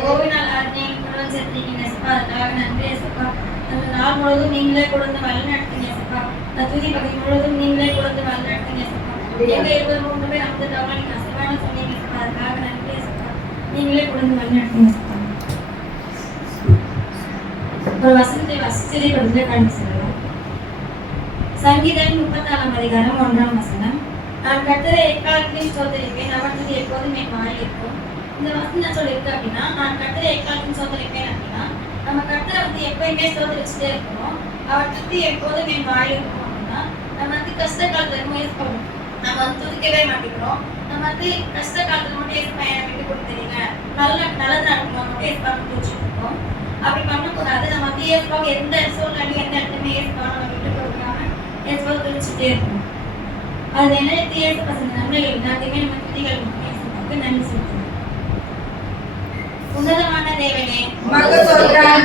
ஓவினால் ஆத்மீயம் குரல் சேர்த்தீங்க ஏசப்பா. அதுக்காக நன்றி ஏசப்பா. அந்த நாள் முழுவதும் நீங்களே கொடுத்து வழி நடத்துங்க ஏசப்பா. அந்த துதி பகுதி முழுவதும் நீங்களே கொடுத்து வழி நடத்துங்க ஏசப்பா. எங்க 23 பேர் அமுதமாக நீங்க அசைவான சொன்னீங்க ஏசப்பா. அதுக்காக நன்றி ஏசப்பா. நீங்களே கொடுத்து வழி நடத்துங்க ஏசப்பா. ஒரு வசனத்தை வசிச்சதை கொடுத்து கடந்து செல்லலாம். சங்கீதம் 34 அதிகாரம் 1ஆம் வசனம். நான் கர்த்தரை எக்காலத்திலும் ஸ்தோத்திரிப்பேன், அவர் துதி எப்போதும் என் வாயில் இருக்கும். இந்த வசனம் சொல்லியிருக்கு அப்படின்னா, நான் கர்த்தரை எக்காலத்திலும் ஸ்தோத்திரிப்பேன் அப்படின்னா, நம்ம கர்த்தரை வந்து எப்பயுமே ஸ்தோத்திரிச்சுட்டே இருக்கணும். அவர் துதி எப்போதும் என் வாயில் இருக்கும் அப்படின்னா, நம்ம வந்து கஷ்ட காலத்துல முயற்சி பண்ணணும். நம்ம வந்து துதிக்கவே மாட்டேங்கிறோம். நம்ம வந்து கஷ்ட காலத்துல மட்டும் ஏற்பா என்னை விட்டு கொடுத்துறீங்க, நல்லது நடக்கணும் மட்டும் ஏற்பா துதிச்சுட்டு இருக்கோம். அப்படி பண்ணக்கூடாது. நம்ம வந்து ஏற்பாவை எந்த சூழ்நிலையும் எந்த இடத்துலையுமே ஏற்பா நம்ம விட்டு கொடுக்காம ஏற்பா துதிச்சுட்டே இருக்கணும். அது என்ன ஏச பசங்க நன்மைகள் எல்லாத்தையுமே நம்ம துதிகள் ஏசப்பாவுக்கு நன்றி செலுத்தணும். உன்னதமான தேவனே உமக்கு ஸ்தோத்திரம்.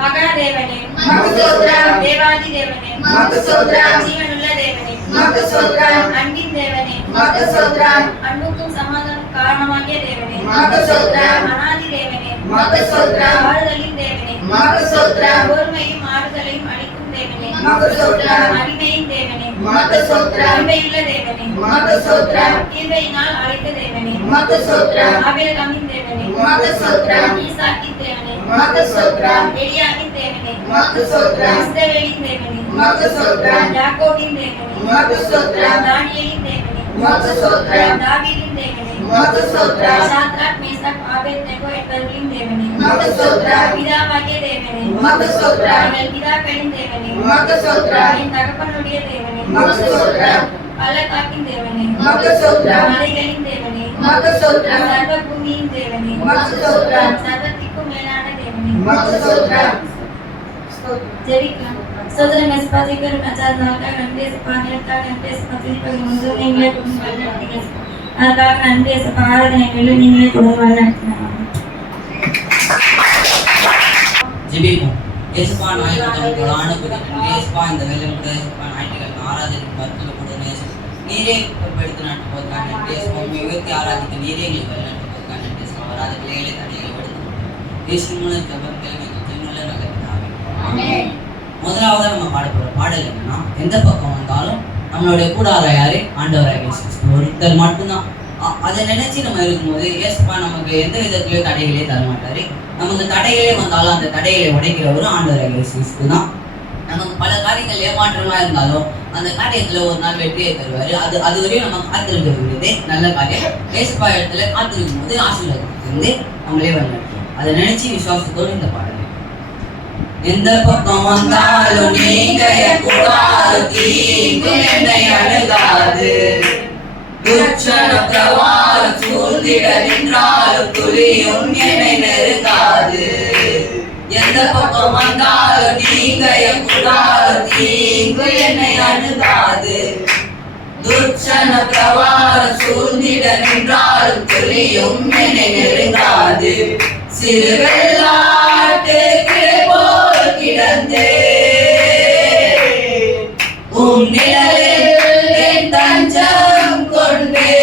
மகா தேவனே உமக்கு ஸ்தோத்திரம். தேவாதி தேவனே உமக்கு ஸ்தோத்திரம். ஜீவனுள்ள தேவனே உமக்கு ஸ்தோத்திரம். அன்பின் தேவனே உமக்கு ஸ்தோத்திரம். அன்புக்கும் சமாதானம் காரணமாகிய தேவனே உமக்கு ஸ்தோத்திரம். அநாதி தேவனே உமக்கு ஸ்தோத்திரம். ஆறுதலின் தேவனே உமக்கு ஸ்தோத்திரம். பொறுமையும் ஆறுதலையும் அளிக்கும் தேவனே உமக்கு ஸ்தோத்திரம். அடிமையின் தேவனே உமக்கு ஸ்தோத்திரம். அன்பையுள்ள தேவனே உமக்கு ஸ்தோத்திரம். கிருபையினால் அழைத்த தேவனே உமக்கு ஸ்தோத்திரம். ஆபிரகாமின் தேவனே உமக்கு ஸ்தோத்திரம். ஈசாக்கின் தேவனே உமக்கு ஸ்தோத்திரம். எலியாவின் தேவனே உமக்கு ஸ்தோத்திரம். இஸ்ரவேலின் தேவனே உமக்கு ஸ்தோத்திரம். யாக்கோபின் தேவனே உமக்கு ஸ்தோத்திரம். தானியேலின் தேவனே உமக்கு ஸ்தோத்திரம். தாவீதின் தேவனே உமக்கு ஸ்தோத்திரம். சாத்ராக் மேசாக் ஆபேத்நேகோ என்பவர்களின் தேவனே உமக்கு ஸ்தோத்திரம். பிதாவாகிய தேவனே உமக்கு ஸ்தோத்திரம். எங்கள் பிதாக்களின் தேவனே உமக்கு ஸ்தோத்திரம். என் தகப்பனுடைய தேவனே உமக்கு ஸ்தோத்திரம். பள்ளத்தாக்கின் தேவனே உமக்கு ஸ்தோத்திரம். மலைகளின் தேவனே உமக்கு ஸ்தோத்திரம். சர்வ பூமியின் தேவனே உமக்கு ஸ்தோத்திரம். சர்வத்திற்கும் மேலான தேவனே உமக்கு ஸ்தோத்திரம். ஜெபிக்கலாம். ஸ்தோத்திரம் ஏசப்பா. ஜெபிக்கிறோம் அச்சாத நாளுக்காக நன்றி ஏசப்பா. நேரத்துக்காக நன்றி ஏசப்பா. துதிப்பதை வந்து நீங்களே கொடுத்து வழி நடத்துங்க ஏசப்பா. அதுக்காக நன்றி ஏசப்பா. ஆராதனைகளில் நீங்களே கொடுத்து வழி நடத்துங்க. ஜெபிப்போம். ஏசப்பா நாயகனுக்கு ஒரு ஆணுக்கு நன்றி ஏசப்பா. இந்த வேலை கூட ஏசப்பா ஞாயிற்றுக்கிழமை ஆராதனைக்கு மருத்துவ கூட நீரே பொறுப்பெடுத்து நாட்டு போதுக்காக நன்றி ஏசப்பா. உயர்த்தி ஆராதிக்க நீரே எங்களுக்கு வேலை நாட்டு போதுக்காக நன்றி ஏசப்பா. வராத பிள்ளைகளை தடைகளை எடுத்து பேசும் ஜபங்களை தென்னுள்ள நகர்த்தாவே. முதலாவது நம்ம பாடப்படுற பாடல் என்னன்னா, எந்த பக்கம் வந்தாலும் நம்மளுடைய கூடார யாரு? ஆண்டவராக இயேசு ஒருத்தர் மட்டும்தான். அதை நினைச்சு நம்ம இருக்கும்போது ஏசப்பா நமக்கு எந்த விதத்திலயோ தடைகளே தர மாட்டாரு. நமக்கு தடைகளே வந்தாலும் அந்த தடைகளை உடைக்கிறவரும் ஆண்டவராக இயேசு தான். நமக்கு பல காரியங்கள் ஏமாற்றமா இருந்தாலும் அந்த காரியத்துல ஒரு நாள் வெற்றியை தருவாரு. அது வரையும் நம்ம காத்திருக்கிறது நல்ல காரியம். ஏசப்பா இடத்துல காத்திருக்கும் போது ஆசீர்வாதத்திலிருந்து நம்மளே வழிநடத்தும். அதை நினைச்சு விசுவாசத்தோடு இந்த பாடல். எந்த பக்கம் வந்தாலும் நீங்க கூடாது, தீங்கு என்னை அணுகாது. துர்ச்சன பிரவாகம் சூழ்ந்திட நின்றாலும் துளியும் என்னை நெருங்காது. எந்த பக்கம் வந்தாலும் நீங்க கூடாது, தீங்கு என்னை அணுகாது. துர்ச்சன பிரவாகம் சூழ்ந்திட நின்றாலும் துளியும் என்னை நெருங்காது. சிறு வெள்ளாட்டுக்கு போல் கிடந்தே நிழலில் என் தஞ்சம் கொண்டே.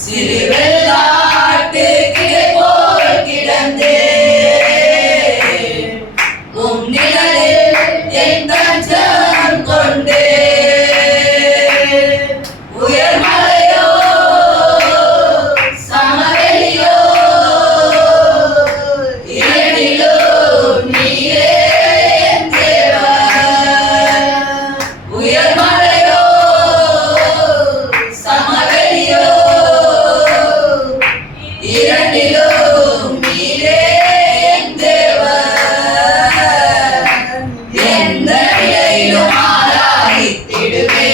சிறு வெள்ளாட்டுக்கு போல் கிடந்தே நிழலில் என் தஞ்சம் கொண்டே. உயர்மலையோ சமவெளியோ இரண்டிலோ நீரே என் தேவன். உயர்மலையோ சமவெளியோ இரண்டிலோ நீரே என் தேவன். எந்த நிலையிலும் ஆராதித்திடுவே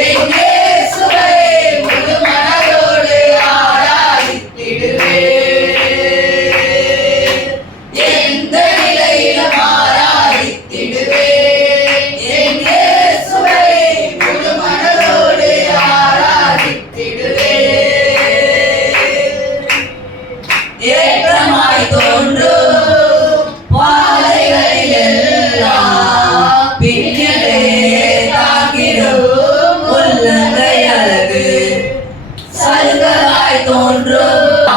என் இயேசுவை முழு மனதோடு ஆராதித்திடுவே. எந்த நிலையிலும் ஆராதித்திடுவே என் இயேசுவை முழு மனதோடு ஆராதித்திடுவே. ஏற்றமாய் தோன்றும் பாதைகளில் எல்லாம் பின்னலே தாக்கிடும் உள்ளங்கை அழகு. சருகலாய் தோன்றும்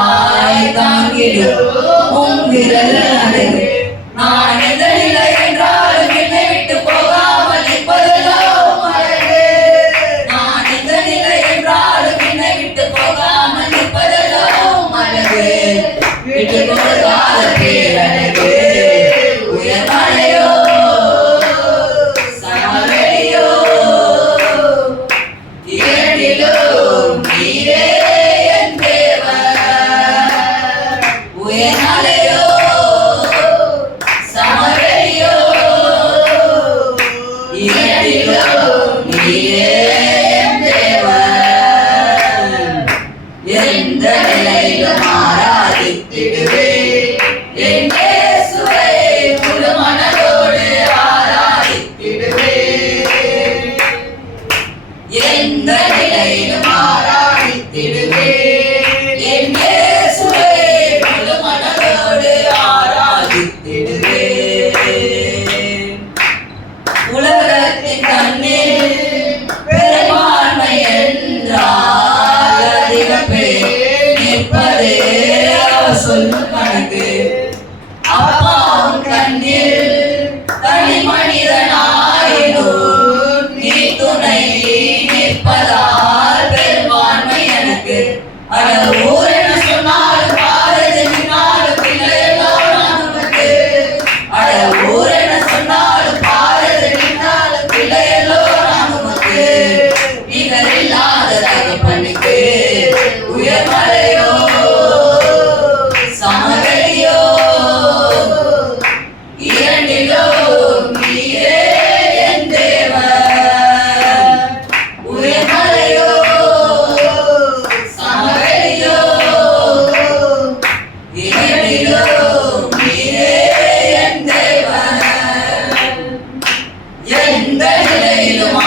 சமவெளியோ உம் விரல் அழகு. நான் எந்த நிலை என்றாலும் என்னை விட்டு போகாமல் நிற்பதெல்லோ அழகு. நான் எந்த நிலை என்றாலும் என்னை விட்டு போகாமல் நிற்பதெல்லோ அழகு. விட்டு கொடுக்காத பேரழகு. உயர்மலையோ சமவெளியோ இரண்டிலும் நீரே என் தேவன். உயர்மலையோ சமவெளியோ இரண்டிலும் நீரே என் தேவன். எந்த நிலையிலும் ஆராதித்திடுவேன் என் இயேசுவை முழு மனதோடு ஆராதித்திடுவேன். எந்த நிலையிலும் ஆராதித்திடுவேன் என் இயேசுவை முழு மனதோடு ஆராதித்திடுவேன். உலகத்தின் கண்ணில் பெரும்பான்மை என்றால் அதிக பேர் நிற்பதே அவர் சொல்லும் கணக்கு. அப்பாவும் கண்ணில் தனி மனிதனாயினும் நீ துணை நிற்பதால் பெரும்பான்மை எனக்கு. அட ஊர் என்ன சொன்னாலும் பாரதினாலும் பிள்ளைகளோ நான் உனக்கு. அட ஊர் என்ன சொன்னாலும் பாரதினாலும் பிள்ளைகளோ நான் உனக்கு. நிகர் இல்லாத தகப்பனுக்கு உயர்மலையோ சமவெளியோ இரண்டிலும் நீரே என் தேவன். உயர்மலையோ சமவெளியோ இரண்டிலும் நீரே என் தேவன். எந்த நிலையிலும்